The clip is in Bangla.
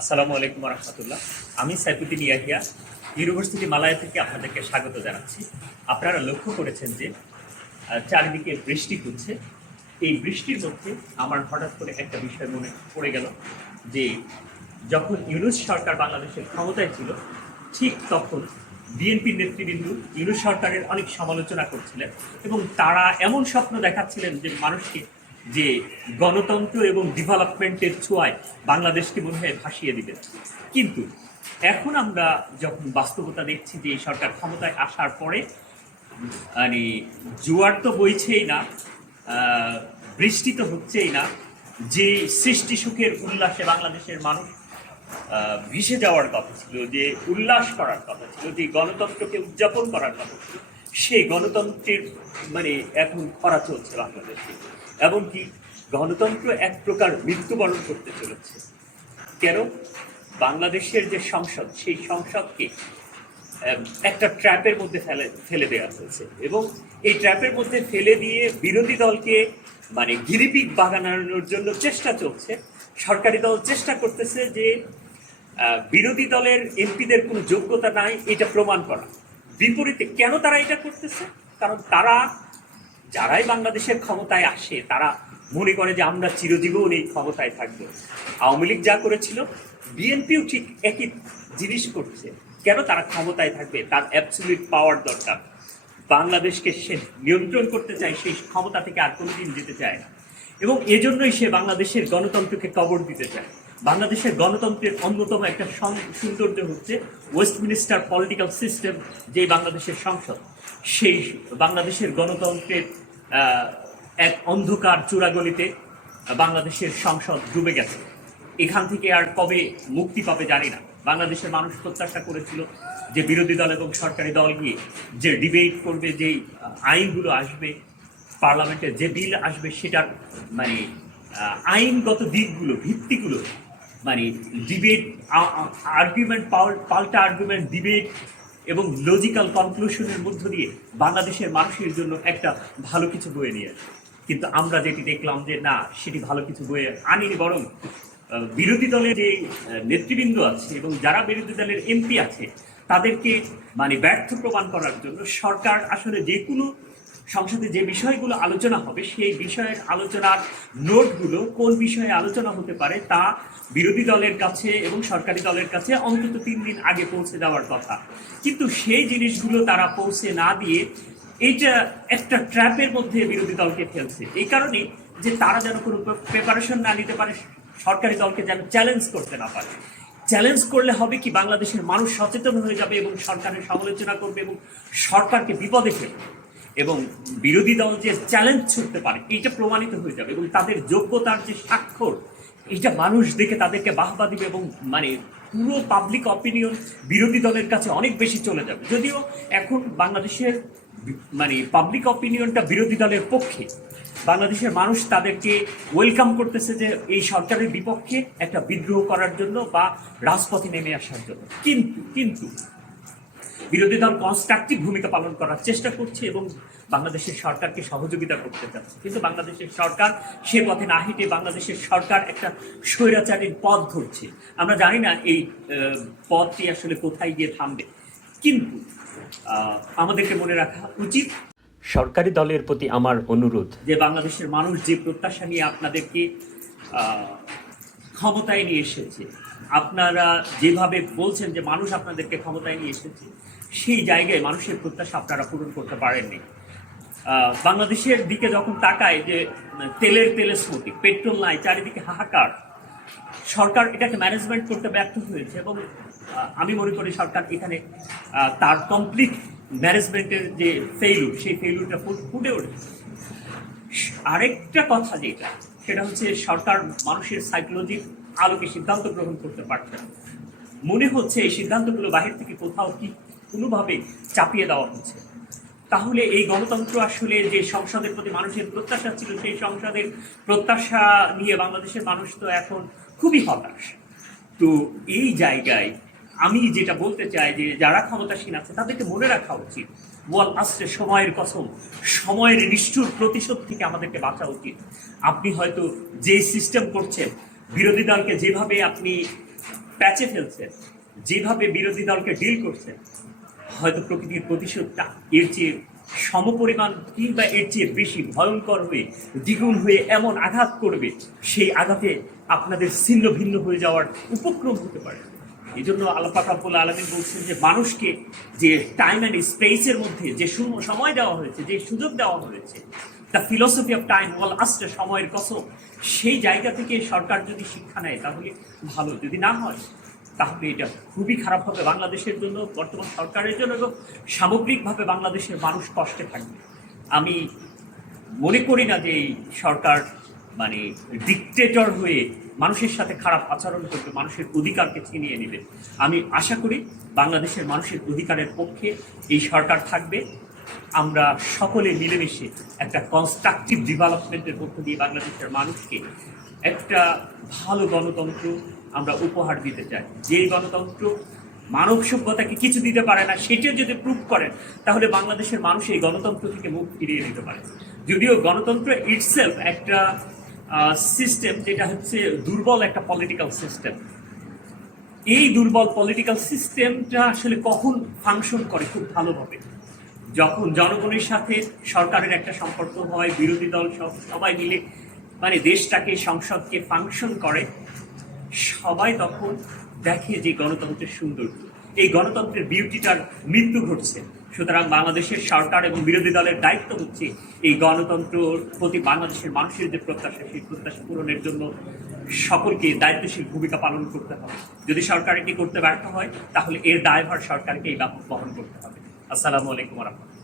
আসসালামু আলাইকুম রহমতুল্লাহ। আমি সাইফুদ্দিন ইয়াহিয়া, ইউনিভার্সিটি মালায়া থেকে আপনাদেরকে স্বাগত জানাচ্ছি। আপনারা লক্ষ্য করেছেন যে চারিদিকে বৃষ্টি হচ্ছে। এই বৃষ্টির মধ্যে আমার হঠাৎ করে একটা বিষয় মনে পড়ে গেল যে যখন ইউনূস সরকার বাংলাদেশের ক্ষমতায় ছিল, ঠিক তখন বিএনপির নেতৃবৃন্দ ইউনূস সরকারের অনেক সমালোচনা করছিলেন এবং তারা এমন স্বপ্ন দেখাচ্ছিলেন যে মানুষকে, যে গণতন্ত্র এবং ডেভেলপমেন্টের ছোঁয়ায় বাংলাদেশকে মনে হয় ভাসিয়ে দিবেন। কিন্তু এখন আমরা যখন বাস্তবতা দেখছি যে এই সরকার ক্ষমতায় আসার পরে মানে জোয়ার তো বইছেই না, বৃষ্টি তো হচ্ছেই না, যে সৃষ্টি সুখের উল্লাসে বাংলাদেশের মানুষ ভেসে যাওয়ার কথা ছিল, যে উল্লাস করার কথা ছিল, যে গণতন্ত্রকে উদযাপন করার কথা ছিল, সেই গণতন্ত্রের এখন খরা চলছে বাংলাদেশে। এমনকি গণতন্ত্র এক প্রকার মৃত্যুবরণ করতে চলেছে। কেন? বাংলাদেশের যে সংসদ, সেই সংসদকে একটা ট্র্যাপের মধ্যে ফেলে দেওয়া হয়েছে এবং এই ট্র্যাপের মধ্যে ফেলে দিয়ে বিরোধী দলকে গিরিপিগ বাগানোর জন্য চেষ্টা চলছে। সরকারি দল চেষ্টা করতেছে যে বিরোধী দলের এমপিদের কোনো যোগ্যতা নাই এটা প্রমাণ করা। বিপরীতে কেন তারা এটা করতেছে? কারণ তারা, যারাই বাংলাদেশের ক্ষমতায় আসে, তারা মনে করে যে আমরা চিরজীবন এই ক্ষমতায় থাকবো। আওয়ামী লীগ যা করেছিল, বিএনপিও ঠিক একই জিনিস করছে। কেন তারা ক্ষমতায় থাকবে? তার অ্যাবসলিউট পাওয়ার দরকার। বাংলাদেশকে সে নিয়ন্ত্রণ করতে চায়, সেই ক্ষমতা থেকে আর কোনোদিন যেতে চায় না এবং এজন্যই সে বাংলাদেশের গণতন্ত্রকে কবর দিতে চায়। বাংলাদেশের গণতন্ত্রের অন্যতম একটা সৌন্দর্য হচ্ছে ওয়েস্টমিনিস্টার পলিটিক্যাল সিস্টেম, যে বাংলাদেশের সংসদ। সেই বাংলাদেশের গণতন্ত্রের এক অন্ধকার চূড়াগলিতে বাংলাদেশের সংসদ ডুবে গেছে। এখান থেকে আর কবে মুক্তি পাবে জানি না। বাংলাদেশের মানুষ প্রত্যাশা করেছিল যে বিরোধী দল এবং সরকারি দল গিয়ে যে ডিবেট করবে, যেই আইনগুলো আসবে পার্লামেন্টে, যে বিল আসবে, সেটার আইনগত দিকগুলো, ভিত্তিগুলো ডিবেট, আর্গুমেন্ট, পাল্টা আর্গুমেন্ট, ডিবেট এবং লজিক্যাল কনক্লুশনের মধ্য দিয়ে বাংলাদেশের মানুষের জন্য একটা ভালো কিছু বয়ে নিয়ে আসে। কিন্তু আমরা যেটি দেখলাম যে না, সেটি ভালো কিছু বয়ে আনিনি, বরং বিরোধী দলের যে নেতৃবৃন্দ আছে এবং যারা বিরোধী দলের এমপি আছে, তাদেরকে ব্যর্থ প্রমাণ করার জন্য সরকার আসলে যে কোনো সংসদে যে বিষয়গুলো আলোচনা হবে, সেই বিষয়ের আলোচনার নোটগুলো কোন বিষয়ে আলোচনা হতে পারে তা বিরোধী দলের কাছে এবং সরকারি দলের কাছে অন্তত 3 দিন আগে পৌঁছে দেওয়ার কথা। কিন্তু সেই জিনিসগুলো তারা পৌঁছে না দিয়ে এইটা একটা ট্র্যাপের মধ্যে বিরোধী দলকে ফেলছে। এই কারণে যে তারা যেন কোনো প্রিপারেশন না নিতে পারে, সরকারি দলকে যেন চ্যালেঞ্জ করতে না পারে। চ্যালেঞ্জ করলে হবে কি, বাংলাদেশের মানুষ সচেতন হয়ে যাবে এবং সরকারের সমালোচনা করবে এবং সরকারকে বিপদে ফেলবে এবং বিরোধী দল যে চ্যালেঞ্জ ছুটতে পারে এইটা প্রমাণিত হয়ে যাবে এবং তাদের যোগ্যতার যে স্বাক্ষর, এইটা মানুষ দেখে তাদেরকে বাহবা দিবে এবং পুরো পাবলিক অপিনিয়ন বিরোধী দলের কাছে অনেক বেশি চলে যাবে। যদিও এখন বাংলাদেশের পাবলিক অপিনিয়নটা বিরোধী দলের পক্ষে, বাংলাদেশের মানুষ তাদেরকে ওয়েলকাম করতেছে যে এই সরকারের বিপক্ষে একটা বিদ্রোহ করার জন্য বা রাজপথে নেমে আসার জন্য। কিন্তু বিরোধী দল কনস্ট্রাকটিভ ভূমিকা পালন করার চেষ্টা করছে এবং বাংলাদেশের সরকারকে সহযোগিতা করতে চাচ্ছে। কিন্তু বাংলাদেশের সরকার সে পথে না হেঁটে বাংলাদেশের সরকার একটা স্বৈরাচারীর পথ ধরছে। আমরা জানি না এই পথটি আসলে কোথায় গিয়ে থামবে, কিন্তু আমাদেরকে মনে রাখা উচিত, সরকারি দলের প্রতি আমার অনুরোধ, যে বাংলাদেশের মানুষ যে প্রত্যাশা নিয়ে আপনাদেরকে ক্ষমতায় নিয়ে এসেছে, আপনারা যেভাবে বলছেন যে মানুষ আপনাদেরকে ক্ষমতায় নিয়ে এসেছে, সেই জায়গায় মানুষের প্রত্যাশা আপনারা পূরণ করতে পারেননি। বাংলাদেশের দিকে যখন তাকায় যে তেলের স্মৃতি, পেট্রোল নাই, চারিদিকে হাহাকার, সরকার এটাকে ম্যানেজমেন্ট করতে ব্যর্থ হয়েছে এবং আমি মনে করি সরকার এখানে তার কমপ্লিট ম্যানেজমেন্টের যে ফেইলুর, সেই ফেইলুরটা ফুটে উঠেছে। আরেকটা কথা যেটা, সেটা হচ্ছে সরকার মানুষের সাইকোলজির আলোকে সিদ্ধান্ত গ্রহণ করতে পারছে না। মনে হচ্ছে এই সিদ্ধান্তগুলো বাহির থেকে কোথাও কি কোনোভাবে চাপিয়ে দেওয়া হচ্ছে। তাহলে এই গণতন্ত্র আসলে যে সংসদের প্রতি মানুষের প্রত্যাশা ছিল, সেই সংসদের প্রত্যাশা নিয়ে বাংলাদেশের মানুষ তো এখন খুবই হতাশ। তো এই জায়গায় আমি যেটা বলতে চাই যে যারা ক্ষমতাসীন আছে তাদেরকে মনে রাখা উচিত, ওয়াল আসরে, সময়ের কসম, সময়ের নিষ্ঠুর প্রতিশোধ থেকে আমাদেরকে বাঁচা উচিত। আপনি হয়তো যে সিস্টেম করছেন, বিরোধী দলকে যেভাবে আপনি প্যাচে ফেলছেন, যেভাবে বিরোধী দলকে ডিল করছেন, হয়তো প্রকৃতির প্রতিশোধটা এর চেয়ে সমপরিমাণ কিংবা এর চেয়ে বেশি ভয়ঙ্কর হয়ে দ্বিগুণ হয়ে এমন আঘাত করবে, সেই আঘাতে আপনাদের ছিন্ন ভিন্ন হয়ে যাওয়ার উপক্রম হতে পারে। এই জন্য আল্লাহ পাক রব্বুল আলামিন বলছেন যে মানুষকে যে টাইম অ্যান্ড স্পেসের মধ্যে যে সময় দেওয়া হয়েছে, যে সুযোগ দেওয়া হয়েছে, দ্য ফিলসফি অফ টাইম ওয়াল আসছে, সময়ের কসম, সেই জায়গা থেকে সরকার যদি শিক্ষা নেয় তাহলে ভালো, যদি না হয় তাহলে এটা খুবই খারাপ হবে বাংলাদেশের জন্য, বর্তমান সরকারের জন্য, এবং সামগ্রিকভাবে বাংলাদেশের মানুষ কষ্টে থাকবে। আমি মনে করি না যে এই সরকার মানে ডিকটেটর হয়ে মানুষের সাথে খারাপ আচরণ করবে, মানুষের অধিকারকে ছিনিয়ে নেবে। আমি আশা করি বাংলাদেশের মানুষের অধিকারের পক্ষে এই সরকার থাকবে। আমরা সকলে মিলেমিশে একটা কনস্ট্রাকটিভ ডেভেলপমেন্টের পক্ষ দিয়ে বাংলাদেশের মানুষকে একটা ভালো গণতন্ত্র আমরা উপহার দিতে চাই। যে গণতন্ত্র মানব সভ্যতাকে কিছু দিতে পারে না, সেটিও যদি প্রুভ করেন তাহলে বাংলাদেশের মানুষ এই গণতন্ত্র থেকে মুখ ফিরিয়ে নিতে পারে। যদিও গণতন্ত্র ইটসেলফ একটা সিস্টেম যেটা হচ্ছে দুর্বল একটা পলিটিক্যাল সিস্টেম। এই দুর্বল পলিটিক্যাল সিস্টেমটা আসলে কখন ফাংশন করে খুব ভালোভাবে, যখন জনগণের সাথে সরকারের একটা সম্পর্ক হয়, বিরোধী দল সবাই মিলে মানে দেশটাকে, সংসদকে ফাংশন করে, সবাই তখন দেখে যে গণতন্ত্রের সৌন্দর্য, এই গণতন্ত্রের বিউটিটার মৃত্যু ঘটছে। সুতরাং বাংলাদেশের সরকার এবং বিরোধী দলের দায়িত্ব হচ্ছে এই গণতন্ত্রের প্রতি বাংলাদেশের মানুষের যে প্রত্যাশা, সেই প্রত্যাশা পূরণের জন্য সকলকে দায়িত্বশীল ভূমিকা পালন করতে হবে। যদি সরকার এটি করতে ব্যর্থ হয় তাহলে এর দায়ভার সরকারকে এই বহন করতে হবে। আসসালামু আলাইকুম ওয়া রাহমাতুল্লাহ।